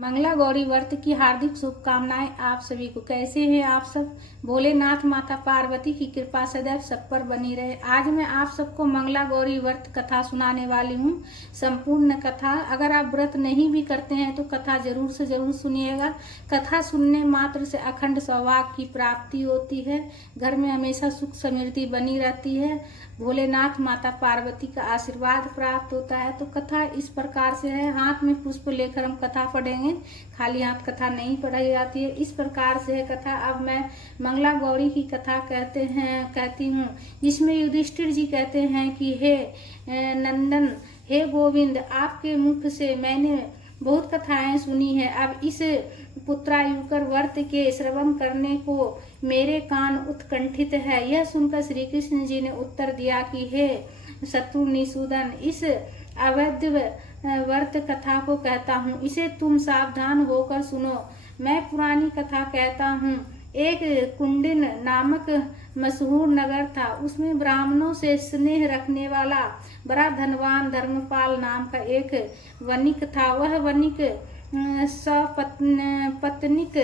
मंगला गौरी व्रत की हार्दिक शुभकामनाएं आप सभी को। कैसे हैं आप सब? भोलेनाथ माता पार्वती की कृपा सदैव सब पर बनी रहे। आज मैं आप सबको मंगला गौरी व्रत कथा सुनाने वाली हूँ। संपूर्ण कथा, अगर आप व्रत नहीं भी करते हैं तो कथा जरूर से जरूर सुनिएगा। कथा सुनने मात्र से अखंड सौभाग्य की प्राप्ति होती है, घर में हमेशा सुख समृद्धि बनी रहती है, भोलेनाथ माता पार्वती का आशीर्वाद प्राप्त होता है। तो कथा इस प्रकार से है। हाथ में पुष्प लेकर हम कथा पढ़ेंगे, खाली हाथ कथा नहीं पढ़ाई जाती है। इस प्रकार से है कथा। अब मैं मंगला गौरी की कथा कहती हूँ, जिसमें युधिष्ठिर जी कहते हैं कि हे नंदन, हे गोविंद, आपके मुख से मैंने बहुत कथाएं सुनी है। अब इस पुत्रायुकर व्रत के श्रवण करने को मेरे कान उत्कंठित है। यह सुनकर श्री कृष्ण जी ने उत्तर दिया कि हे शत्रुनिसूदन, इस अवैध व्रत कथा को कहता हूँ, इसे तुम सावधान होकर सुनो। मैं पुरानी कथा कहता हूँ। एक कुंडिन नामक मशहूर नगर था। उसमें ब्राह्मणों से स्नेह रखने वाला बड़ा धनवान धर्मपाल नाम का एक वणिक था। वह वणिक सपत्निक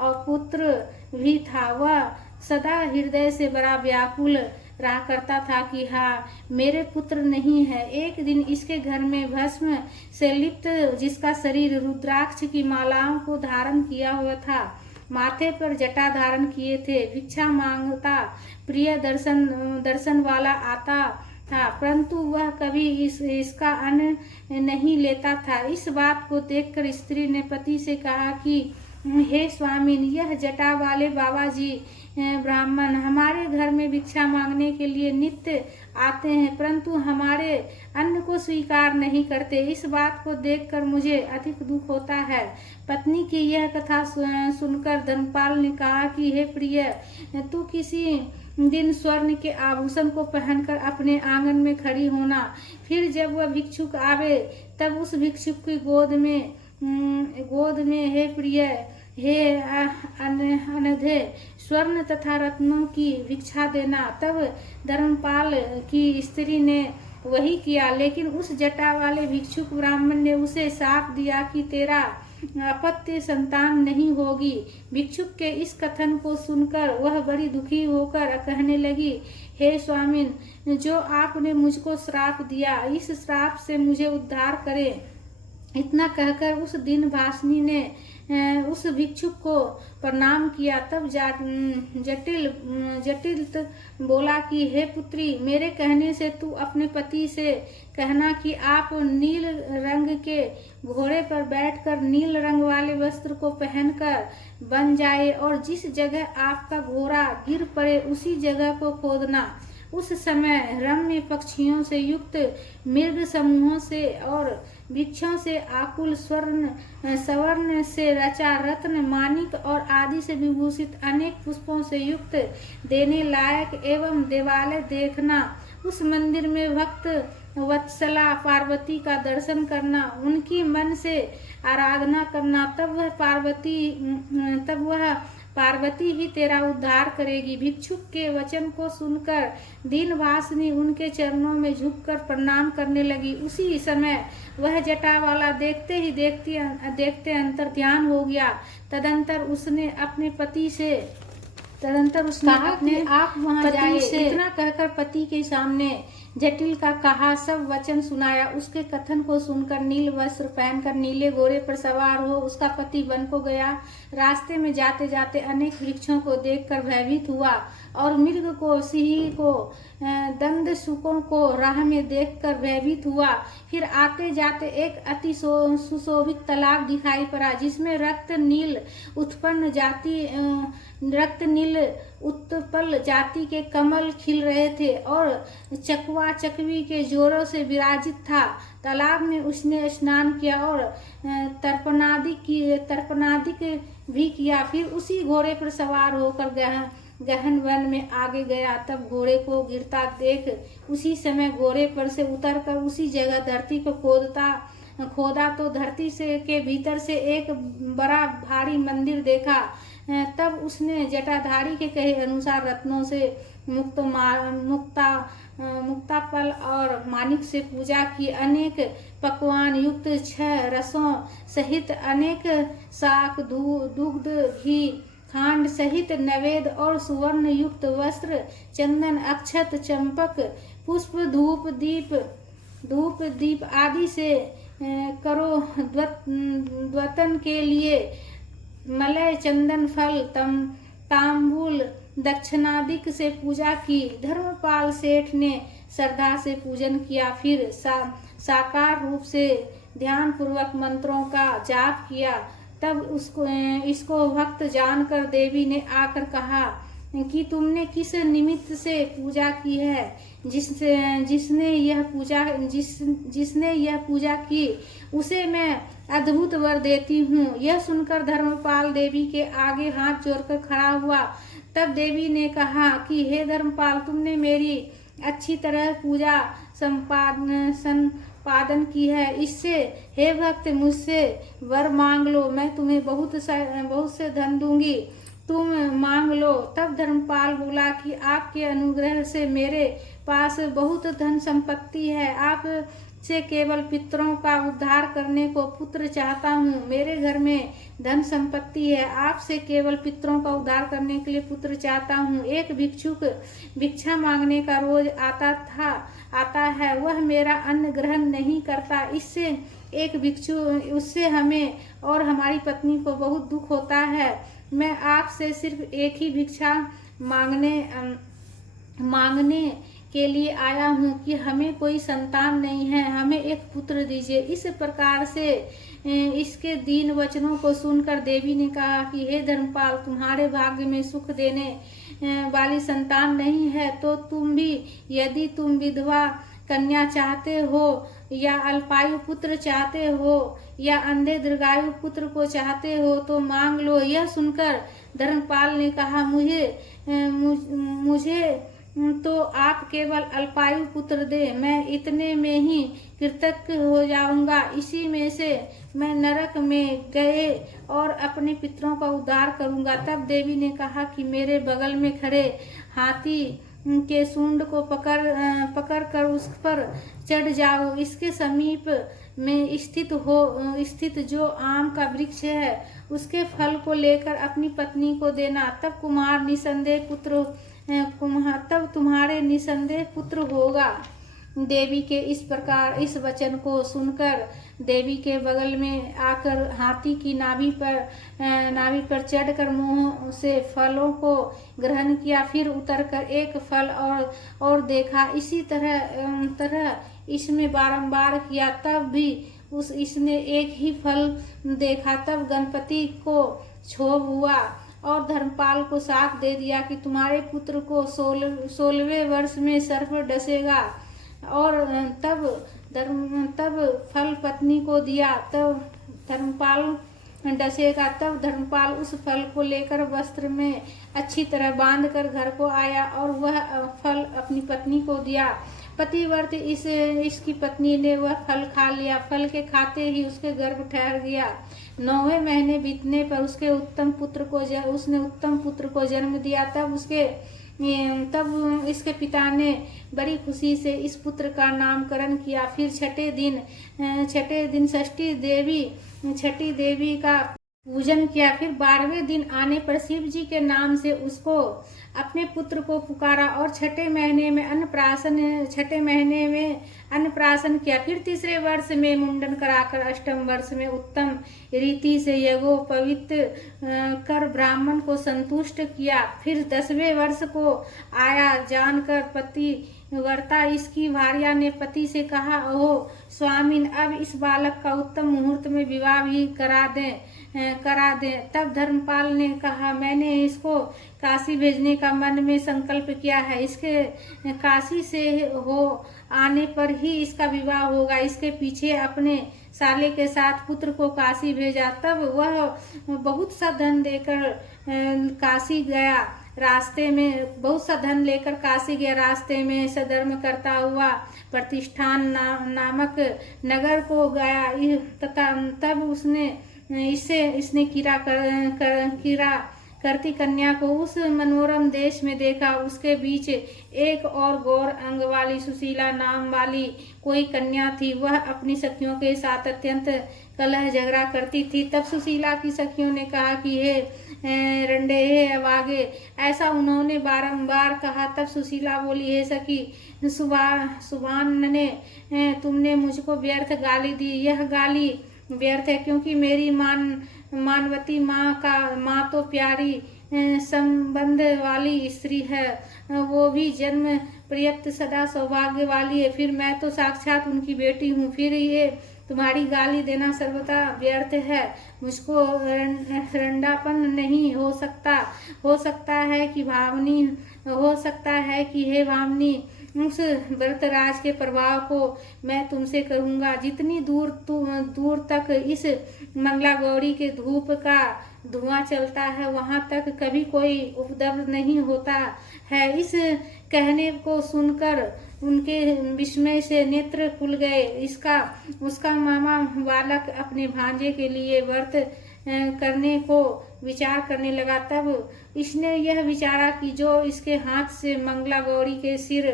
और पुत्र भी था। वह सदा हृदय से बड़ा व्याकुल रहा करता था कि हाँ, मेरे पुत्र नहीं है। एक दिन इसके घर में भस्म से लिप्त, जिसका शरीर रुद्राक्ष की मालाओं को धारण किया हुआ था, माथे पर जटा धारण किए थे, भिक्षा मांगता प्रिय दर्शन वाला आता था, परंतु वह कभी इसका अन्न नहीं लेता था। इस बात को देखकर स्त्री ने पति से कहा कि हे स्वामी, यह जटा वाले बाबा जी ब्राह्मण हमारे घर में भिक्षा मांगने के लिए नित्य आते हैं, परंतु हमारे अन्न को स्वीकार नहीं करते। इस बात को देखकर मुझे अधिक दुख होता है। पत्नी की यह कथा सुनकर धर्मपाल ने कहा कि हे प्रिय, तू किसी दिन स्वर्ण के आभूषण को पहनकर अपने आंगन में खड़ी होना। फिर जब वह भिक्षुक आवे तब उस भिक्षुक की गोद में हे प्रिय, हे अनधे, स्वर्ण तथा रत्नों की भिक्षा देना। तब धर्मपाल की स्त्री ने वही किया, लेकिन उस जटा वाले भिक्षुक ब्राह्मण ने उसे शाप दिया कि तेरा अपत्य संतान नहीं होगी। भिक्षुक के इस कथन को सुनकर वह बड़ी दुखी होकर कहने लगी, हे स्वामी, जो आपने मुझको श्राप दिया, इस श्राप से मुझे उद्धार करें। इतना कहकर उस दिन भासनी ने उस भिक्षुक को प्रणाम किया। तब जटिल बोला कि हे पुत्री, मेरे कहने से तू अपने पति से कहना कि आप नील रंग के घोड़े पर बैठकर नील रंग वाले वस्त्र को पहनकर बन जाए, और जिस जगह आपका घोड़ा गिर पड़े उसी जगह को खोदना। उस समय रम्य पक्षियों से युक्त मृग समूहों से और वृक्षों से आकुल सवर्ण से रचा रत्न, माणिक और आदि से विभूषित अनेक पुष्पों से युक्त देने लायक एवं देवालय देखना। उस मंदिर में भक्त वत्सला पार्वती का दर्शन करना, उनकी मन से आराधना करना। तब वह पार्वती ही तेरा उद्धार करेगी। भिक्षुक के वचन को सुनकर दीनवासिनी उनके चरणों में झुककर प्रणाम करने लगी। उसी समय वह जटा वाला देखते ही देखते अंतर ध्यान हो गया। तदंतर उसने अपने पति से कहा कि आप वहां जाइए। इतना कहकर पति के सामने जटिल का कहा सब वचन सुनाया। उसके कथन को सुनकर नील वस्त्र पहनकर नीले घोड़े पर सवार हो उसका पति वन को गया। रास्ते में जाते जाते अनेक वृक्षों को देखकर भयभीत हुआ और मृग को, सिंह को, दंड सुकों को राह में देखकर भयभीत हुआ। फिर आते जाते एक अति सुशोभित तालाब दिखाई पड़ा, जिसमें रक्त नील उत्पल जाति के कमल खिल रहे थे और चकवा चकवी के जोरों से विराजित था। तालाब में उसने स्नान किया और तर्पणादिक भी किया। फिर उसी घोड़े पर सवार होकर गहन वन में आगे गया। तब घोड़े को गिरता देख उसी समय घोड़े पर से उतरकर उसी जगह धरती को खोदा तो धरती से के भीतर से एक बड़ा भारी मंदिर देखा। तब उसने जटाधारी के कहे अनुसार रत्नों से मुक्ता मुक्ताफल और माणिक से पूजा की। अनेक पकवान युक्त 6 रसों सहित अनेक शाक, दुग्ध, घी, खांड सहित नैवेद्य और सुवर्ण युक्त वस्त्र, चंदन, अक्षत, चंपक पुष्प, धूप दीप आदि से करो द्वतन के लिए मलय, चंदन, फल, तांबूल, दक्षिणादिक से पूजा की। धर्मपाल सेठ ने श्रद्धा से पूजन किया, फिर साकार रूप से ध्यान पूर्वक मंत्रों का जाप किया। तब इसको भक्त जानकर देवी ने आकर कहा कि तुमने किस निमित्त से पूजा की है। जिसने यह पूजा की उसे मैं अद्भुत वर देती हूँ। यह सुनकर धर्मपाल देवी के आगे हाथ जोड़कर खड़ा हुआ। तब देवी ने कहा कि हे धर्मपाल, तुमने मेरी अच्छी तरह पूजा संपादन की है। इससे हे भक्त मुझसे वर मांग लो, मैं तुम्हें बहुत से धन दूंगी, तुम मांग लो। तब धर्मपाल बोला कि आपके अनुग्रह से मेरे पास बहुत धन संपत्ति है। आप से केवल पितरों का उद्धार करने को पुत्र चाहता हूँ। मेरे घर में धन संपत्ति है, आपसे केवल पितरों का उद्धार करने के लिए पुत्र चाहता हूँ। एक भिक्षुक भिक्षा मांगने का रोज आता है, वह मेरा अन्न ग्रहण नहीं करता। उससे हमें और हमारी पत्नी को बहुत दुख होता है। मैं आपसे सिर्फ एक ही भिक्षा मांगने के लिए आया हूँ कि हमें कोई संतान नहीं है, हमें एक पुत्र दीजिए। इस प्रकार से इसके दीन वचनों को सुनकर देवी ने कहा कि हे धर्मपाल, तुम्हारे भाग्य में सुख देने वाली संतान नहीं है तो तुम भी, यदि तुम विधवा कन्या चाहते हो या अल्पायु पुत्र चाहते हो या अंधे दीर्घायु पुत्र को चाहते हो तो मांग लो। यह सुनकर धर्मपाल ने कहा मुझे तो आप केवल अल्पायु पुत्र दे, मैं इतने में ही कृतज्ञ हो जाऊंगा। इसी में से मैं नरक में गए और अपने पितरों का उद्धार करूंगा। तब देवी ने कहा कि मेरे बगल में खड़े हाथी के सूंड को पकड़ कर उस पर चढ़ जाओ। इसके समीप में स्थित जो आम का वृक्ष है उसके फल को लेकर अपनी पत्नी को देना, तब तुम्हारे निसंदेह पुत्र होगा। देवी के इस वचन को सुनकर देवी के बगल में आकर हाथी की नाभि पर चढ़कर मुंह से फलों को ग्रहण किया, फिर उतरकर एक फल और देखा। इसी तरह इसमें बारंबार किया, तब भी इसने एक ही फल देखा। तब गणपति को क्षोभ हुआ और धर्मपाल को साप दे दिया कि तुम्हारे पुत्र को 16वें वर्ष में सर्प डसेगा। और तब फल पत्नी को दिया, तब धर्मपाल डसेगा। तब धर्मपाल उस फल को लेकर वस्त्र में अच्छी तरह बांधकर घर को आया और वह फल अपनी पत्नी को दिया। पतिव्रत इसकी पत्नी ने वह फल खा लिया। फल के खाते ही उसके गर्भ ठहर गया। 9वें महीने बीतने पर उसने उत्तम पुत्र को जन्म दिया। तब इसके पिता ने बड़ी खुशी से इस पुत्र का नामकरण किया। फिर छठे दिन छठी देवी का पूजन किया। फिर 12वें दिन आने पर शिव जी के नाम से उसको अपने पुत्र को पुकारा और छठे महीने में अन्नप्राशन किया। फिर तीसरे वर्ष में मुंडन कराकर अष्टम वर्ष में उत्तम रीति से यज्ञोपवीत कर ब्राह्मण को संतुष्ट किया। फिर 10वें वर्ष को आया जानकर पतिव्रता इसकी भार्या ने पति से कहा, ओह स्वामिन, अब इस बालक का उत्तम मुहूर्त में विवाह भी करा दें। तब धर्मपाल ने कहा, मैंने इसको काशी भेजने का मन में संकल्प किया है। इसके काशी से हो आने पर ही इसका विवाह होगा। इसके पीछे अपने साले के साथ पुत्र को काशी भेजा। तब वह बहुत सा धन लेकर काशी गया। रास्ते में सधर्म करता हुआ प्रतिष्ठान नामक नगर को गया तथा तब इसने कीरा करती कन्या को उस मनोरम देश में देखा। उसके बीच एक और गौर अंग वाली सुशीला नाम वाली कोई कन्या थी। वह अपनी सखियों के साथ अत्यंत कलह झगड़ा करती थी। तब सुशीला की सखियों ने कहा कि हे रंडे, हे अभागे, ऐसा उन्होंने बारंबार कहा। तब सुशीला बोली, हे सखी सुबानने, तुमने मुझको व्यर्थ गाली दी। यह गाली व्यर्थ है, क्योंकि मेरी मानवती माँ तो प्यारी संबंध वाली स्त्री है, वो भी जन्म पर्याप्त सदा सौभाग्य वाली है। फिर मैं तो साक्षात उनकी बेटी हूँ। फिर ये तुम्हारी गाली देना सर्वथा व्यर्थ है। मुझको रंडापन नहीं हो सकता। हो सकता है कि हे भावनी, उस व्रतराज के प्रभाव को मैं तुमसे करूंगा। जितनी दूर तक इस मंगला गौरी के धूप का धुआं चलता है, वहां तक कभी कोई उपद्रव नहीं होता है। इस कहने को सुनकर उनके विस्मय से नेत्र खुल गए। उसका मामा बालक अपने भांजे के लिए व्रत करने को विचार करने लगा। तब इसने यह विचारा कि जो इसके हाथ से मंगला गौरी के सिर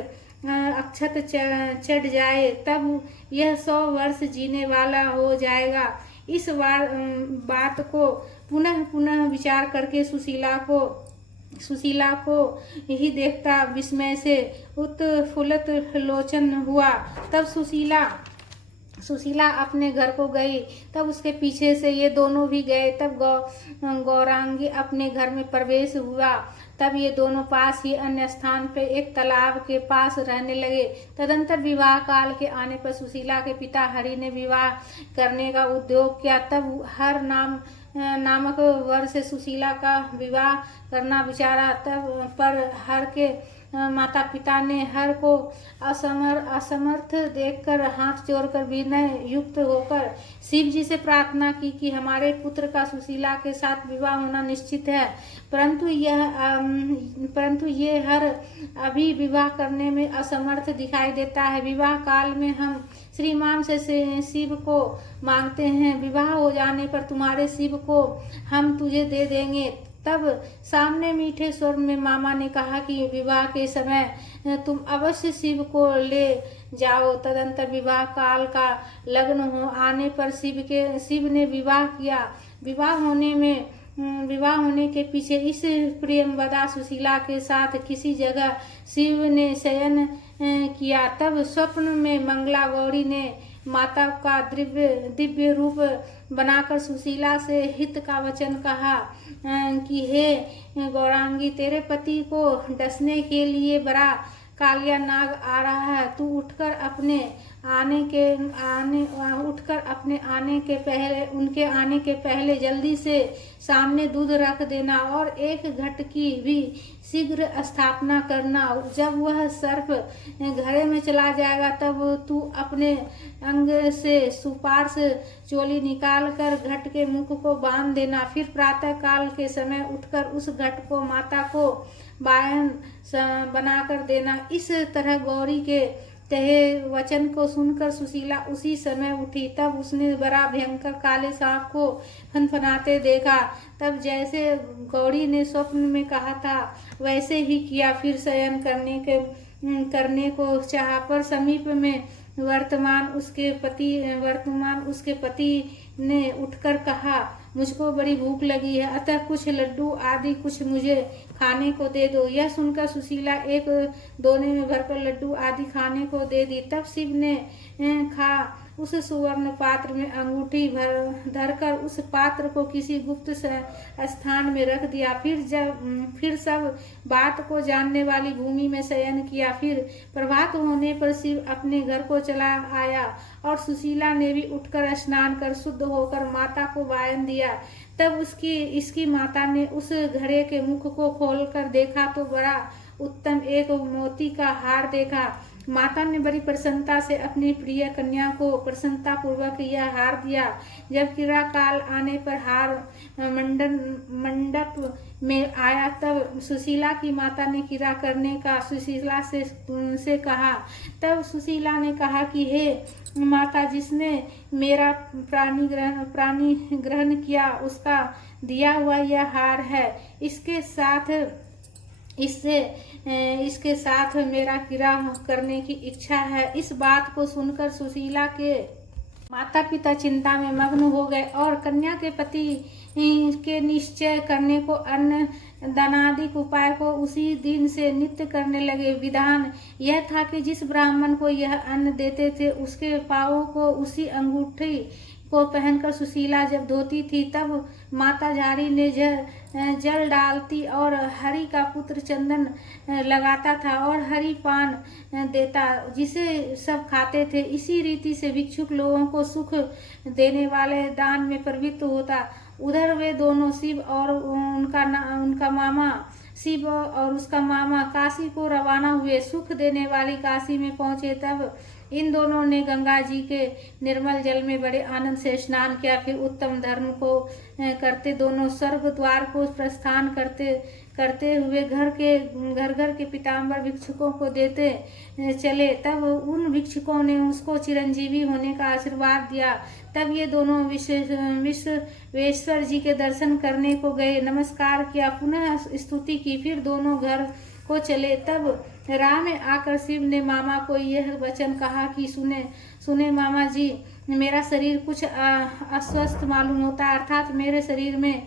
अक्षत चढ़ जाए, तब यह 100 वर्ष जीने वाला हो जाएगा। इस बात को पुनः विचार करके सुशीला को ही देखता विस्मय से उत्फुल्लित लोचन हुआ। तब सुशीला अपने घर को गई। तब उसके पीछे से ये दोनों भी गए। तब गौरांगी अपने घर में प्रवेश हुआ। तब ये दोनों पास ही अन्य स्थान पे एक तालाब के पास रहने लगे। तदंतर विवाह काल के आने पर सुशीला के पिता हरि ने विवाह करने का उद्योग किया। तब हर नामक वर से सुशीला का विवाह करना विचारा। तब पर हर के माता पिता ने हर को असमर्थ देखकर हाथ जोड़कर विनय युक्त होकर शिव जी से प्रार्थना की कि हमारे पुत्र का सुशीला के साथ विवाह होना निश्चित है, परंतु ये हर अभी विवाह करने में असमर्थ दिखाई देता है। विवाह काल में हम श्रीमान से शिव को मांगते हैं, विवाह हो जाने पर तुम्हारे शिव को हम तुझे दे देंगे। तब सामने मीठे स्वर में मामा ने कहा कि विवाह के समय तुम अवश्य शिव को ले जाओ। तदंतर विवाह काल का लग्न आने पर शिव ने विवाह किया। विवाह होने के पीछे इस प्रियंवदा सुशीला के साथ किसी जगह शिव ने शयन किया। तब स्वप्न में मंगला गौरी ने माता का दिव्य रूप बनाकर सुशीला से हित का वचन कहा कि हे गौरांगी, तेरे पति को डसने के लिए बड़ा कालिया नाग आ रहा है। तू उठकर उनके आने के पहले जल्दी से सामने दूध रख देना और एक घट की भी शीघ्र स्थापना करना। जब वह सर्प घड़े में चला जाएगा, तब तू अपने अंग से सुपार्श चोली निकाल कर घट के मुख को बांध देना। फिर प्रातः काल के समय उठकर उस घट को माता को वायन बनाकर देना। इस तरह गौरी के कहे वचन को सुनकर सुशीला उसी समय उठी। तब उसने बड़ा भयंकर काले सांप को फनफनाते देखा। तब जैसे गौरी ने स्वप्न में कहा था वैसे ही किया। फिर शयन करने को चाहा, पर समीप में वर्तमान उसके पति ने उठकर कहा, मुझको बड़ी भूख लगी है, अतः कुछ लड्डू आदि कुछ मुझे खाने को दे दो। यह सुनकर सुशीला एक दोने में भरकर लड्डू आदि खाने को दे दी। तब शिव ने खा उस सुवर्ण पात्र में अंगूठी धरकर उस पात्र को किसी गुप्त स्थान में रख दिया। फिर सब बात को जानने वाली भूमि में शयन किया। फिर प्रभात होने पर शिव अपने घर को चला आया और सुशीला ने भी उठकर स्नान कर शुद्ध होकर माता को वायन दिया। तब इसकी माता ने उस घड़े के मुख को खोलकर देखा तो बड़ा उत्तम एक मोती का हार देखा। माता ने बड़ी प्रसन्नता से अपनी प्रिय कन्या को प्रसन्नता पूर्वक यह हार दिया। जब किरा काल आने पर हार मंडप में आया तब सुशीला की माता ने किरा करने का सुशीला से कहा। तब सुशीला ने कहा कि हे माता, जिसने मेरा प्राणी ग्रहण किया उसका दिया हुआ यह हार है। इसके साथ मेरा किरा करने की इच्छा है। इस बात को सुनकर सुशीला के माता पिता चिंता में मग्न हो गए और कन्या के पति के निश्चय करने को अन्न दानादिक उपाय को उसी दिन से नित्य करने लगे। विधान यह था कि जिस ब्राह्मण को यह अन्न देते थे उसके पांवों को उसी अंगूठी को पहनकर सुशीला जब धोती थी तब माता झाड़ी ने जल डालती और हरि का पुत्र चंदन लगाता था और हरि पान देता, जिसे सब खाते थे। इसी रीति से भिक्षुक लोगों को सुख देने वाले दान में प्रवृत्त होता। उधर वे दोनों शिव और उसका मामा काशी को रवाना हुए। सुख देने वाली काशी में पहुंचे तब इन दोनों ने गंगा जी के निर्मल जल में बड़े आनंद से स्नान किया। फिर उत्तम धर्म को करते दोनों स्वर्ग द्वार को प्रस्थान करते हुए घर घर के पीताम्बर भिक्षुकों को देते चले। तब उन भिक्षुकों ने उसको चिरंजीवी होने का आशीर्वाद दिया। तब ये दोनों विश्वेश्वर जी के दर्शन करने को गए, नमस्कार किया, पुनः स्तुति की, फिर दोनों घर को चले। तब राह में आकर शिव ने मामा को यह वचन कहा कि सुने मामा जी, मेरा शरीर कुछ अस्वस्थ मालूम होता है, अर्थात मेरे शरीर में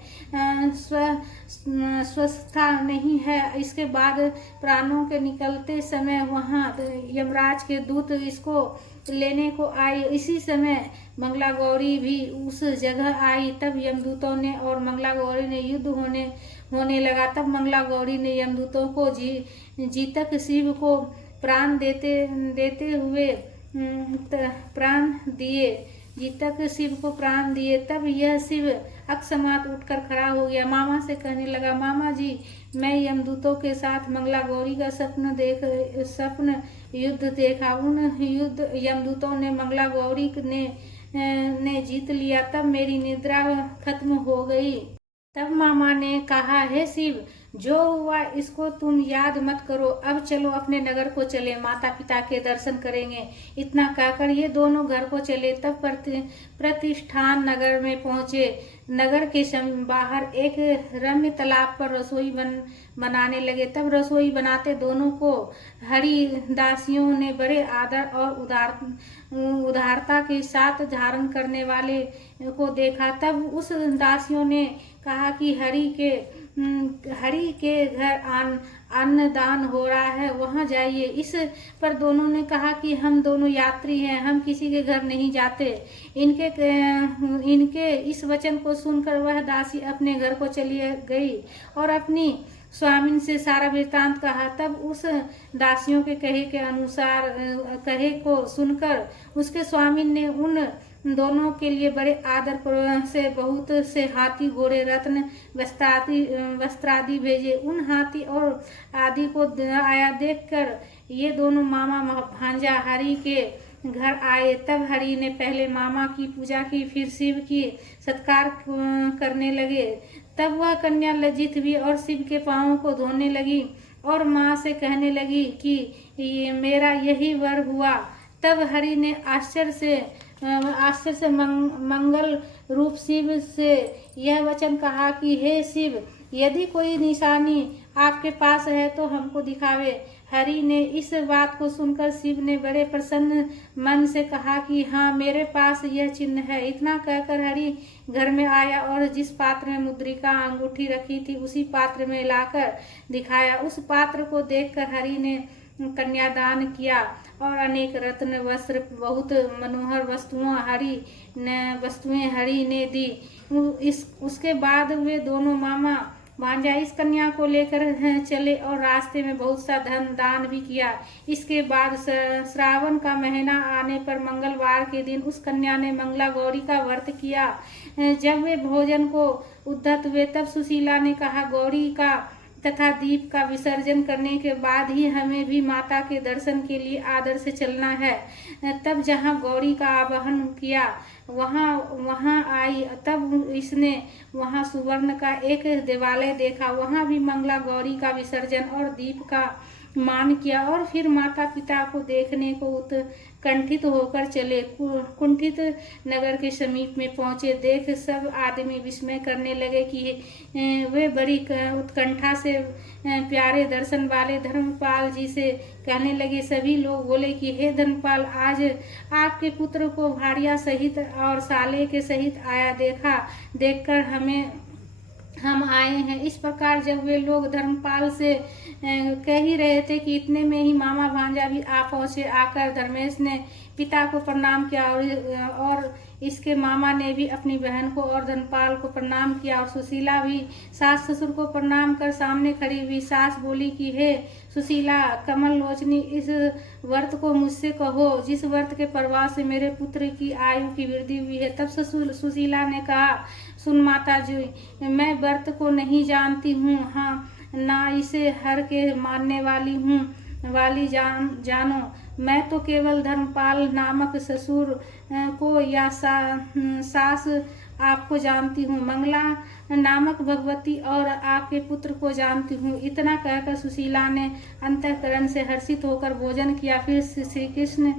स्वस्थता नहीं है। इसके बाद प्राणों के निकलते समय वहाँ यमराज के दूत इसको लेने को आए। इसी समय मंगला गौरी भी उस जगह आई। तब यमदूतों ने और मंगला गौरी ने युद्ध होने लगा। तब मंगला गौरी ने यमदूतों को जीतक शिव को प्राण देते हुए प्राण दिए। जीतक शिव को प्राण दिए। तब यह शिव अकस्मात उठकर खड़ा हो गया। मामा से कहने लगा, मामा जी, मैं यमदूतों के साथ मंगला गौरी का स्वप्न युद्ध देखा। उन युद्ध यमदूतों ने मंगला गौरी ने जीत लिया। तब मेरी निद्रा खत्म हो गई। तब मामा ने कहा, हे शिव, जो हुआ इसको तुम याद मत करो, अब चलो अपने नगर को चले, माता पिता के दर्शन करेंगे। इतना कहकर ये दोनों घर को चले। तब प्रतिष्ठान नगर में पहुंचे। नगर के बाहर एक रम्य तालाब पर रसोई बनाने लगे। तब रसोई बनाते दोनों को हरिदासियों ने बड़े आदर और उदारता के साथ धारण करने वाले को देखा। तब उस दासियों ने कहा कि हरि के घर अन्नदान हो रहा है, वहां जाइए। इस पर दोनों ने कहा कि हम दोनों यात्री हैं, हम किसी के घर नहीं जाते। इनके इस वचन को सुनकर वह दासी अपने घर को चली गई और अपनी स्वामिन से सारा वृत्तांत कहा। तब उस दासियों के कहे को सुनकर उसके स्वामिन ने उन दोनों के लिए बड़े आदर से बहुत से हाथी, घोड़े, रत्न, वस्त्रादि भेजे। उन हाथी और आदि को आया देखकर ये दोनों मामा भांजा हरि के घर आए। तब हरि ने पहले मामा की पूजा की, फिर शिव की सत्कार करने लगे। तब वह कन्या लज्जित हुई और शिव के पांवों को धोने लगी और माँ से कहने लगी कि मेरा यही वर हुआ। तब हरि ने आश्चर्य से मंगल रूप शिव से यह वचन कहा कि हे शिव, यदि कोई निशानी आपके पास है तो हमको दिखावे। हरि ने इस बात को सुनकर शिव ने बड़े प्रसन्न मन से कहा कि हाँ, मेरे पास यह चिन्ह है। इतना कहकर हरि घर में आया और जिस पात्र में मुद्रिका अंगूठी रखी थी उसी पात्र में लाकर दिखाया। उस पात्र को देखकर हरि ने कन्यादान किया और अनेक रत्न, वस्त्र, बहुत मनोहर वस्तुएं हरि ने दी। उसके बाद वे दोनों मामा भांजा इस कन्या को लेकर चले और रास्ते में बहुत सा धन दान भी किया। इसके बाद श्रावण का महीना आने पर मंगलवार के दिन उस कन्या ने मंगला गौरी का व्रत किया। जब वे भोजन को उद्धत हुए तब सुशीला ने कहा, गौरी का तथा दीप का विसर्जन करने के बाद ही हमें भी माता के दर्शन के लिए आदर से चलना है। तब जहाँ गौरी का आवाहन किया वहाँ आई, तब इसने वहाँ सुवर्ण का एक देवालय देखा। वहाँ भी मंगला गौरी का विसर्जन और दीप का मान किया और फिर माता पिता को देखने को उत्कंठित होकर चले। कुंठित नगर के समीप में पहुंचे, देख सब आदमी विस्मय करने लगे कि वे बड़ी उत्कंठा से प्यारे दर्शन वाले धर्मपाल जी से कहने लगे। सभी लोग बोले कि हे धर्मपाल, आज आपके पुत्र को भारिया सहित और साले के सहित आया देखकर हम आए हैं। इस प्रकार जब वे लोग धर्मपाल से कह ही रहे थे कि इतने में ही मामा भांजा भी आ पहुंचे। आकर धर्मेश ने पिता को प्रणाम किया और इसके मामा ने भी अपनी बहन को और धर्मपाल को प्रणाम किया और सुशीला भी सास ससुर को प्रणाम कर सामने खड़ी हुई। सास बोली कि हे सुशीला कमल लोचनी, इस व्रत को मुझसे कहो जिस व्रत के प्रभाव से मेरे पुत्र की आयु की वृद्धि हुई है। तब सुशीला ने कहा, सुन माता जी, मैं व्रत को नहीं जानती हूँ, हाँ ना इसे हर के मानने वाली जानो। मैं तो केवल धर्मपाल नामक ससुर को या सास आपको जानती हूँ, मंगला नामक भगवती और आपके पुत्र को जानती हूँ। इतना कहकर सुशीला ने अंतःकरण से हर्षित होकर भोजन किया। फिर श्री कृष्ण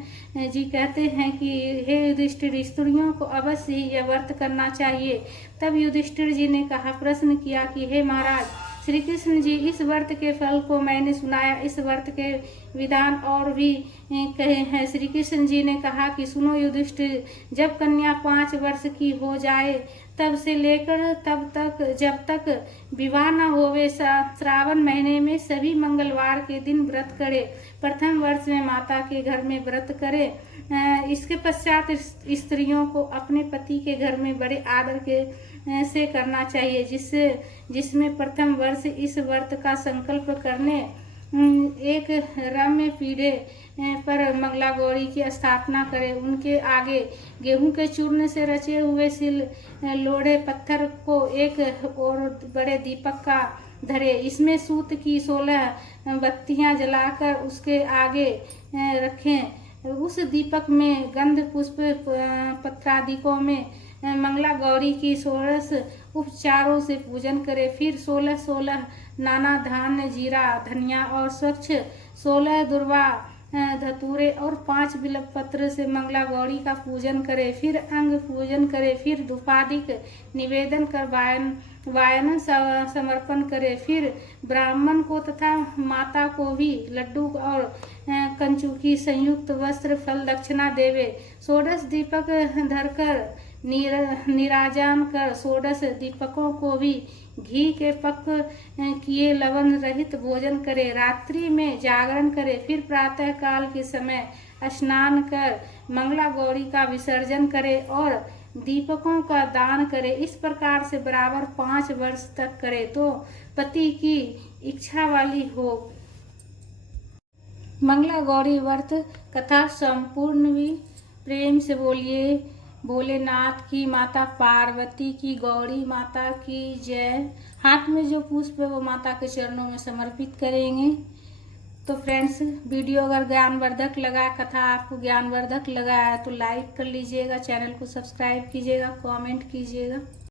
जी कहते हैं कि हे युधिष्ठिर, स्त्रियों को अवश्य ही यह व्रत करना चाहिए। तब युधिष्ठिर जी ने प्रश्न किया कि हे महाराज श्री कृष्ण जी, इस व्रत के फल को मैंने सुनाया, इस व्रत के विधान और भी कहे हैं। श्री कृष्ण जी ने कहा कि सुनो युधिष्ठिर, जब कन्या 5 वर्ष की हो जाए तब से लेकर तब तक जब तक विवाह न होवे श्रावण महीने में सभी मंगलवार के दिन व्रत करे। प्रथम वर्ष में माता के घर में व्रत करे। इसके पश्चात स्त्रियों को अपने पति के घर में बड़े आदर से करना चाहिए, जिसमें प्रथम वर्ष इस व्रत का संकल्प करने एक रम्य पीढ़े पर मंगला गौरी की स्थापना करे। उनके आगे गेहूं के चूर्ण से रचे हुए सिल लोढ़े पत्थर को एक और बड़े दीपक का धरे। इसमें सूत की 16 बत्तियां जलाकर उसके आगे रखें। उस दीपक में गंध पुष्प पत्रादिकों में मंगला गौरी की 16 उपचारों से पूजन करे। फिर 16 नाना धान्य, जीरा, धनिया और स्वच्छ 16 दुर्वा धतूरे और 5 बिल्व पत्र से मंगला गौरी का पूजन करे। फिर अंग पूजन करे। फिर धूपादिक निवेदन कर वायन समर्पण करे। फिर ब्राह्मण को तथा माता को भी लड्डू और कंचुकी संयुक्त वस्त्र फल दक्षिणा देवे। 16 दीपक धरकर निराजन कर 16 दीपकों को भी घी के पक किए लवण रहित भोजन करे। रात्रि में जागरण करे। फिर प्रातः काल के समय स्नान कर मंगला गौरी का विसर्जन करे और दीपकों का दान करे। इस प्रकार से बराबर 5 वर्ष तक करे तो पति की इच्छा वाली हो। मंगला गौरी व्रत कथा संपूर्ण भी प्रेम से बोलिए। भोलेनाथ की, माता पार्वती की, गौरी माता की जय। हाथ में जो पुष्प है वो माता के चरणों में समर्पित करेंगे। तो फ्रेंड्स, वीडियो अगर ज्ञानवर्धक लगा, कथा आपको ज्ञानवर्धक लगा है तो लाइक कर लीजिएगा, चैनल को सब्सक्राइब कीजिएगा, कमेंट कीजिएगा।